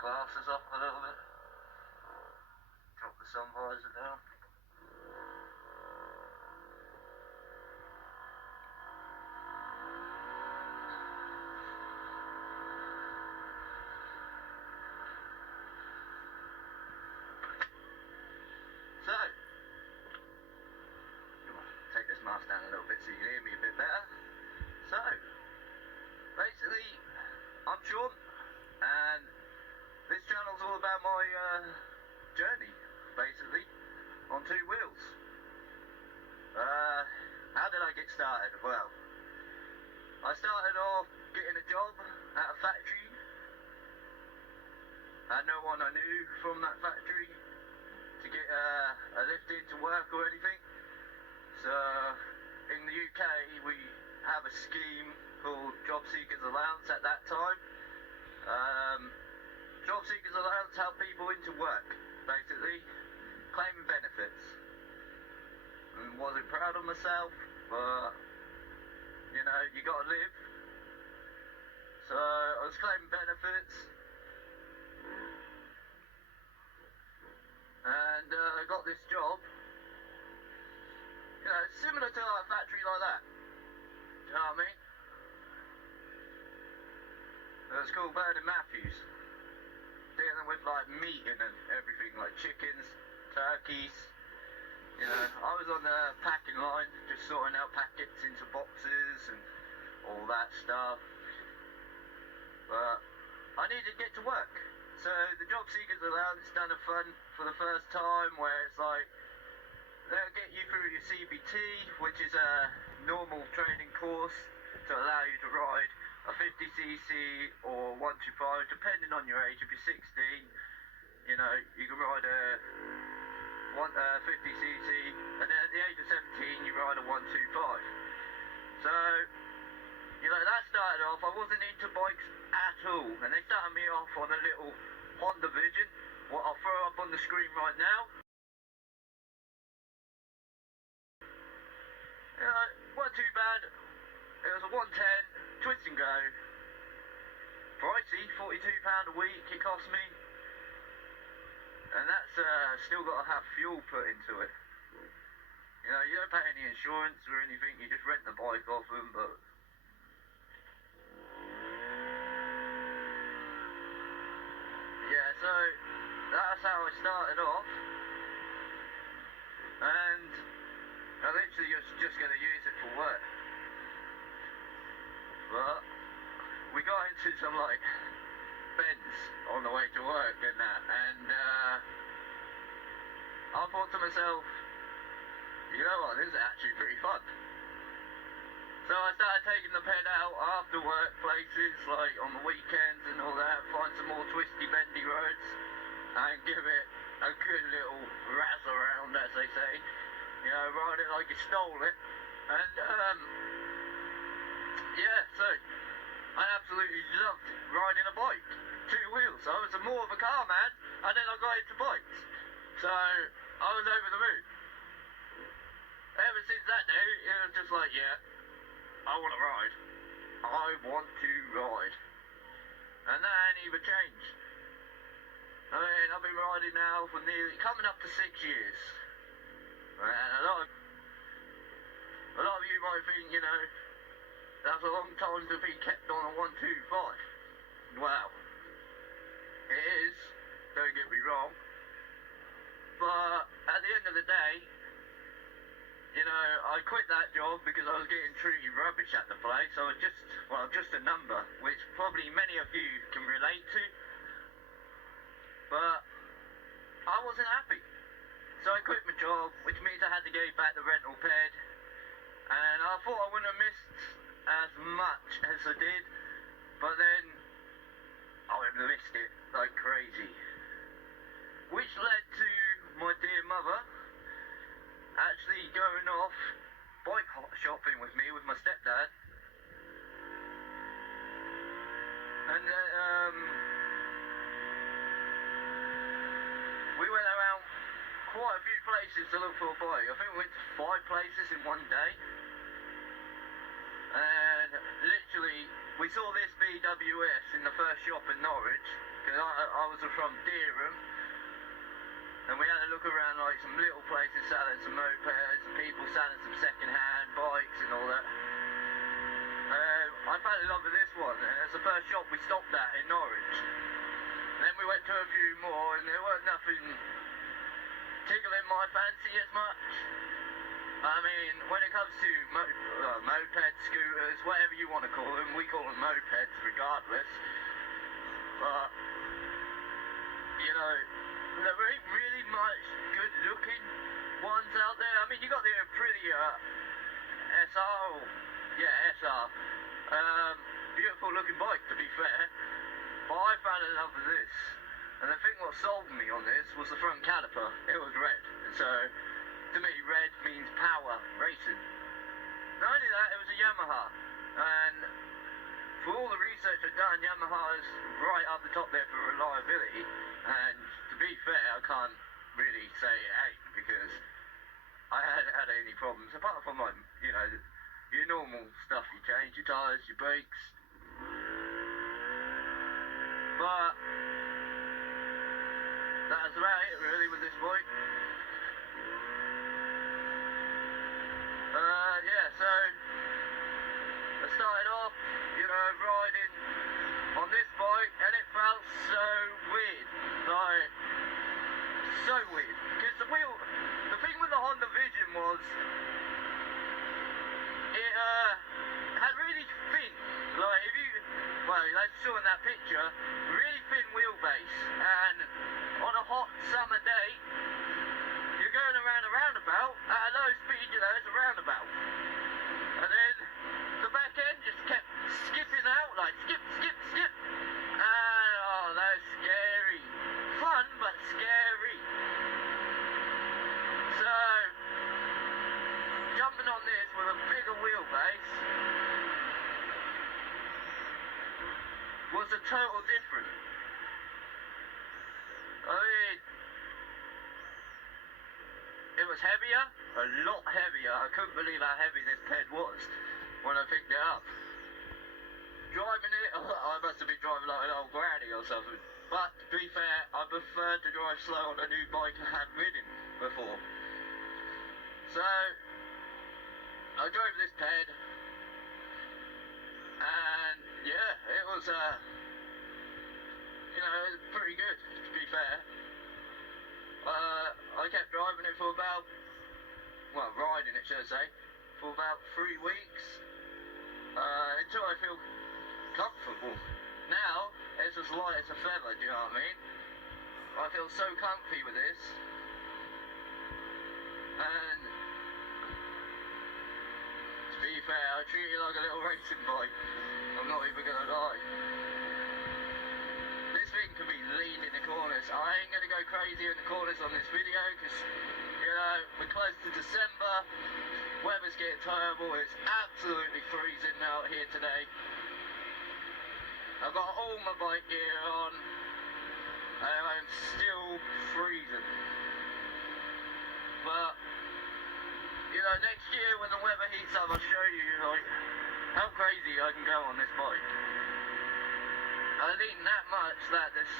glasses up a little bit. Drop the sun visor down. So, take this mask down a little bit so you can hear me a bit better. So, basically, I'm Sean, and this channel's all about my journey, basically, on two wheels. How did I get started? Well, I started off getting a job at a factory. Had no one I knew from that factory to get a lift into work or anything. So, in the UK, we have a scheme called Job Seekers Allowance at that time. Job Seekers Allowance help people into work, basically, claiming benefits. And wasn't proud of myself, but, you know, you gotta live. So, I was claiming benefits. And I got this job, you know, similar to a factory like that. Do you know what I mean? It's called Bernard Matthews. Dealing with like meat and everything, like chickens, turkeys. You know, I was on the packing line, just sorting out packets into boxes and all that stuff. But I needed to get to work. So the Job Seekers Allowance done a fun for the first time where it's like, they'll get you through your CBT, which is a normal training course to allow you to ride a 50cc or 125, depending on your age. If you're 16, you know, you can ride a 50cc, and then at the age of 17, you ride a 125. So, you know, that started off, I wasn't into bikes at all, and they started me off on a little Honda Vision, what I'll throw up on the screen right now. You know, wasn't too bad. It was a 110, twist and go. Pricey, £42 a week it cost me. And that's still got to have fuel put into it. You know, you don't pay any insurance or anything, you just rent the bike off them, but yeah, so that's how I started off. And I literally was just going to use it for work. But we got into some like bends on the way to work and that, and I thought to myself, you know what, this is actually pretty fun. So I started taking the ped out after work places, like on the weekends and all that, find some more twisty bendy roads and give it a good little razz around, as they say. You know, ride it like you stole it. And yeah, so I absolutely loved riding a bike, two wheels. I was more of a car man, and then I got into bikes. So I was over the moon. Ever since that day, it was just like, yeah, I want to ride. I want to ride. And that ain't even changed. I mean, I've been riding now for nearly, coming up to 6 years. And a lot of you might think, you know, that's a long time to be kept on a 125. Wow. It is, don't get me wrong. But at the end of the day, you know, I quit that job because I was getting treated rubbish at the place. I was just a number, which probably many of you can relate to. But I wasn't happy. So I quit my job, which means I had to give back the rental ped. And I thought I wouldn't have missed as much as I did, but then I missed it like crazy. Which led to my dear mother actually going off bike shopping with me with my stepdad. And we went around quite a few places to look for a bike. I think we went to 5 places in one day. And literally, we saw this BWS in the first shop in Norwich, because I was from Dereham, and we had a look around like some little places selling some mopeds, and people selling some second-hand bikes and all that. I fell in love with this one, and it's the first shop we stopped at in Norwich. And then we went to a few more, and there weren't nothing tickling my fancy as much. I mean, when it comes to mopeds, scooters, whatever you want to call them, we call them mopeds regardless. But, you know, there ain't really much good looking ones out there. I mean, you got the Aprilia SR, SR. Beautiful looking bike, to be fair. But I fell in love with this. And the thing what sold me on this was the front caliper. It was red. And so, to me, red means power, racing. Not only that, it was a Yamaha. And for all the research I've done, Yamaha's right up the top there for reliability. And to be fair, I can't really say it ain't, because I hadn't had any problems, apart from like, you know, your normal stuff you change, your tyres, your brakes. But that's about it really with this bike. So I started off, you know, riding on this bike, and it felt so weird, like, so weird, because the thing with the Honda Vision was, it had really thin, like, like you saw in that picture, really thin wheelbase, and on a hot summer day, you're going around a roundabout, at a low speed, you know, it's a roundabout. And then the back end just kept skipping out, like skip, skip, skip. And oh, that was scary. Fun, but scary. So, jumping on this with a bigger wheelbase was a total different. I mean, it was heavier, a lot heavier. I couldn't believe how heavy this ped was when I picked it up. Driving it, I must have been driving like an old granny or something. But to be fair, I prefer to drive slow on a new bike I hadn't ridden before. So, I drove this ped, and yeah, it was, you know, it was pretty good, to be fair. I kept driving it for about, well, riding it, should I say, for about 3 weeks, until I feel comfortable. Now, it's as light as a feather, do you know what I mean? I feel so comfy with this, and to be fair, I treat it like a little racing bike. I'm not even gonna lie. This thing can be lean in the corners. I ain't gonna go crazy in the corners on this video, because, you know, we're close to December, weather's getting terrible, it's absolutely freezing out here today. I've got all my bike gear on, and I'm still freezing. But, you know, next year when the weather heats up, I'll show you, like, how crazy I can go on this bike. I've eaten that much that this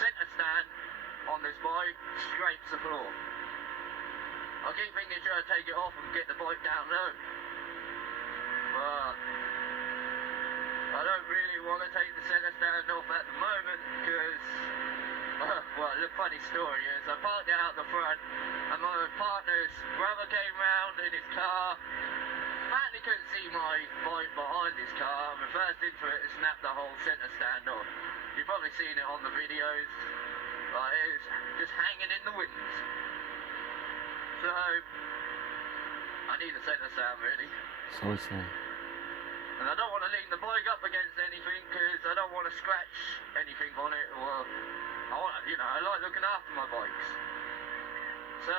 centre stand on this bike scrapes the floor. I keep thinking should I take it off and get the bike down low, but I don't really want to take the centre stand off at the moment, because well, the funny story is I parked it out the front, and my partner's brother came round in his car. Apparently couldn't see my bike behind his car, reversed into it and snapped the whole centre stand off. You've probably seen it on the videos, but it's just hanging in the winds. So, I need a centre stand really. So it's And I don't want to lean the bike up against anything, because I don't want to scratch anything on it, or, you know, I like looking after my bikes. So,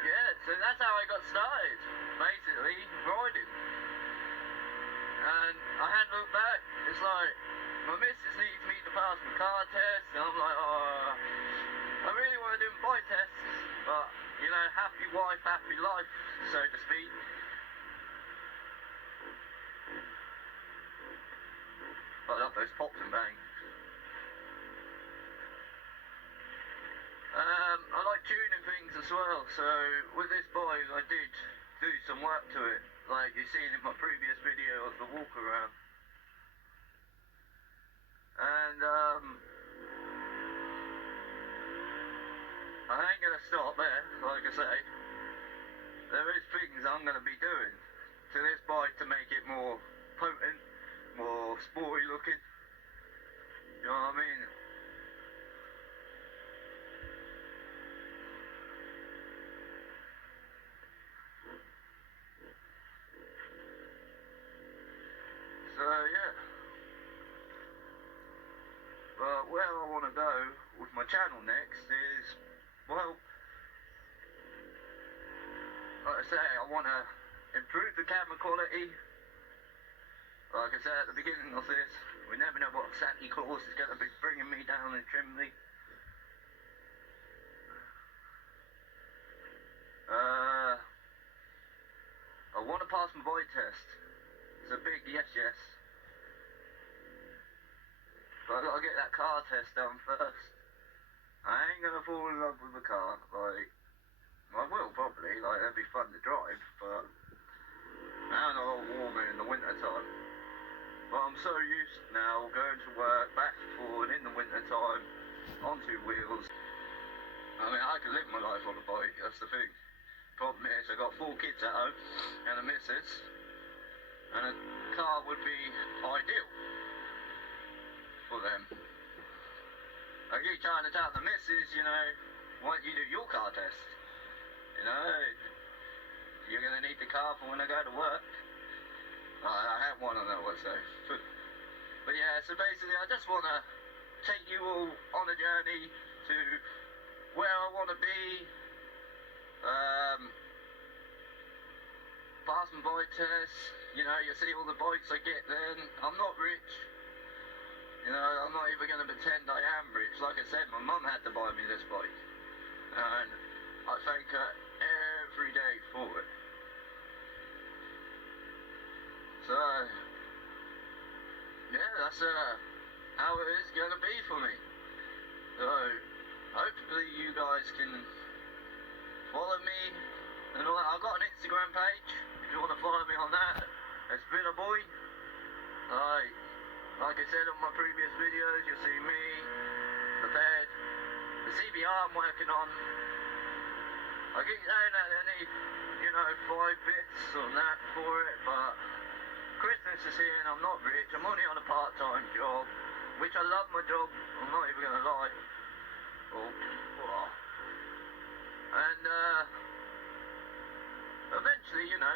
yeah, so that's how I got started, basically, riding. And I hadn't looked back. It's like, my missus needs me to pass my car test, and I'm like, oh, I really want to do my bike tests, but, you know, happy wife, happy life, so to speak. those pops and bangs. I like tuning things as well, so with this bike I did do some work to it, like you've seen in my previous video of the walk around. And I ain't gonna stop there, like I say. There is things I'm gonna be doing to this bike to make it more potent, more sporty looking. You know what I mean? So yeah. But where I want to go with my channel next is, well, like I say, I want to improve the camera quality. Like I said at the beginning of this, we never know what Santa Claus is going to be bringing me down the chimney. I want to pass my void test. It's a big yes. But I gotta get that car test done first. I ain't gonna fall in love with the car, like, I will probably, like, it'll be fun to drive, but now I'm all warmer in the winter time. But I'm so used now going to work, back and forward in the winter time, on two wheels. I mean, I can live my life on a bike, that's the thing. Problem is, I got 4 kids at home, and a missus, and a car would be ideal for them. I keep trying to tell the missus, you know, why don't you do your car test? You know, you're going to need the car for when I go to work. I have one of those, so. But yeah, so basically I just want to take you all on a journey to where I want to be. Pass my bike tests, you know, you see all the bikes I get then. I'm not rich. You know, I'm not even going to pretend I am rich. Like I said, my mum had to buy me this bike. And I thank her every day for it. So, yeah, that's how it is going to be for me. So, hopefully you guys can follow me. And all that. I've got an Instagram page, if you want to follow me on that. It's been a boy. Like I said on my previous videos, you'll see me, the bed, the CBR I'm working on. I keep saying that I need, you know, 5 bits on that for it, but Christmas is here and I'm not rich. I'm only on a part-time job, which I love my job, I'm not even going to lie. And eventually, you know,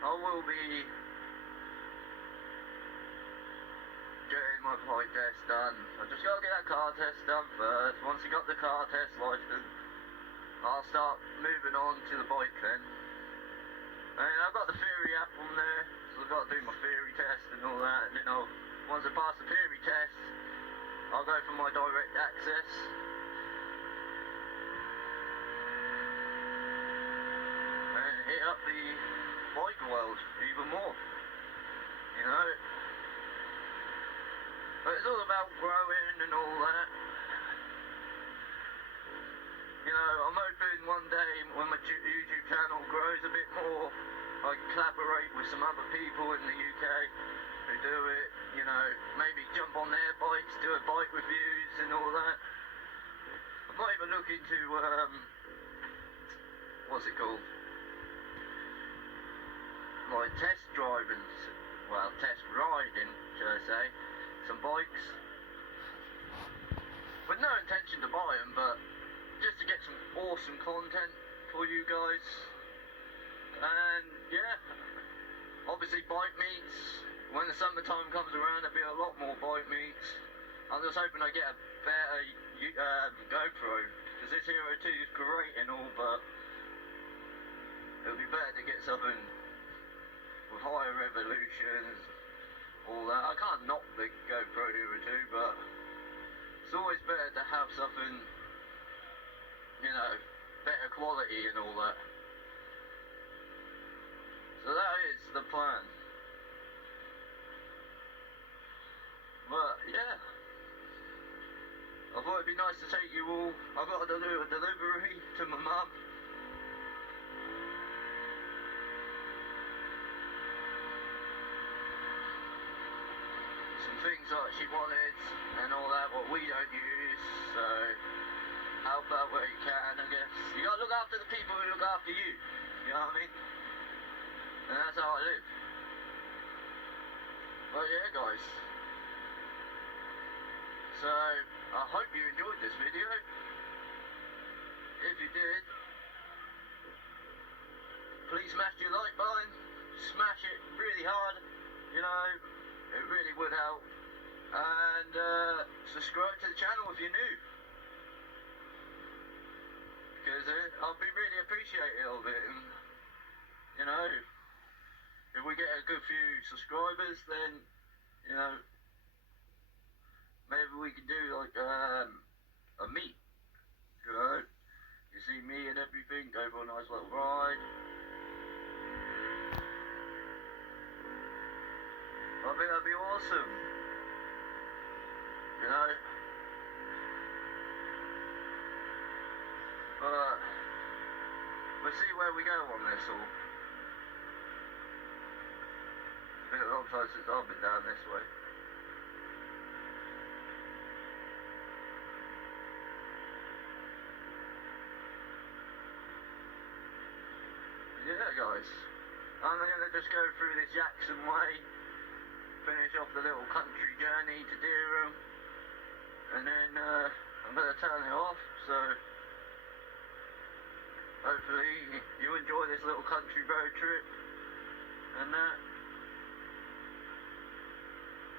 I will be getting my bike test done. I just gotta get that car test done first. Once I got the car test license, I'll start moving on to the bike then. And I've got the theory app on there, so I've got to do my theory test and all that. And then once I pass the theory test, I'll go for my direct access. And hit up the bike world even more, you know. But it's all about growing and all that. You know, I'm hoping one day when my YouTube channel grows a bit more, I can collaborate with some other people in the UK who do it, you know, maybe jump on their bikes, do a bike reviews and all that. I'm not even looking to, what's it called? Like test driving, well, test riding, should I say, some bikes. With no intention to buy them, but just to get some awesome content for you guys. And yeah, obviously bike meets. When the summertime comes around, there'll be a lot more bike meets. I'm just hoping I get a better GoPro, because this Hero 2 is great and all, but it'll be better to get something with higher resolutions, all that. I can't knock the GoPro Hero 2, but it's always better to have something, you know, better quality and all that. So that is the plan. be nice to take you all. I've got to do a delivery to my mum. Some things like she wanted and all that, what we don't use, so help out where you can, I guess. You gotta look after the people who look after you, you know what I mean? And that's how I live. But yeah, guys. So, I hope you enjoyed this video. If you did, please smash your like button. Smash it really hard, you know, it really would help. And subscribe to the channel if you're new. Because I'll be really appreciative of it. And, you know, if we get a good few subscribers, then, you know, maybe we can do like a meet, you know. You see me and everything, go for a nice little ride. I think that'd be awesome, you know. But we'll see where we go on this all. It's been a long time since I've been down this way. Yeah, guys, I'm gonna just go through this Jackson Way, finish off the little country journey to Dereham, and then I'm gonna turn it off. So hopefully you enjoy this little country road trip, and like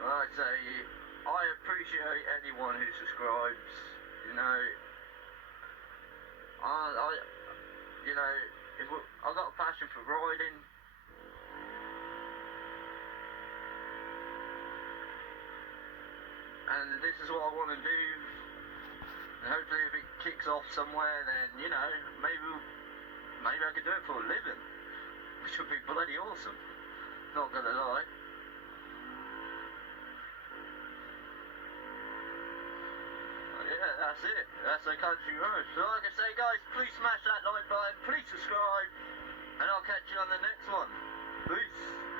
I say, I appreciate anyone who subscribes. You know, you know, I've got a passion for riding, and this is what I want to do. And hopefully, if it kicks off somewhere, then you know, maybe I could do it for a living, which would be bloody awesome. Not gonna lie. Yeah, that's it. That's the country road. So like I say, guys, please smash that like button, please subscribe, and I'll catch you on the next one. Peace.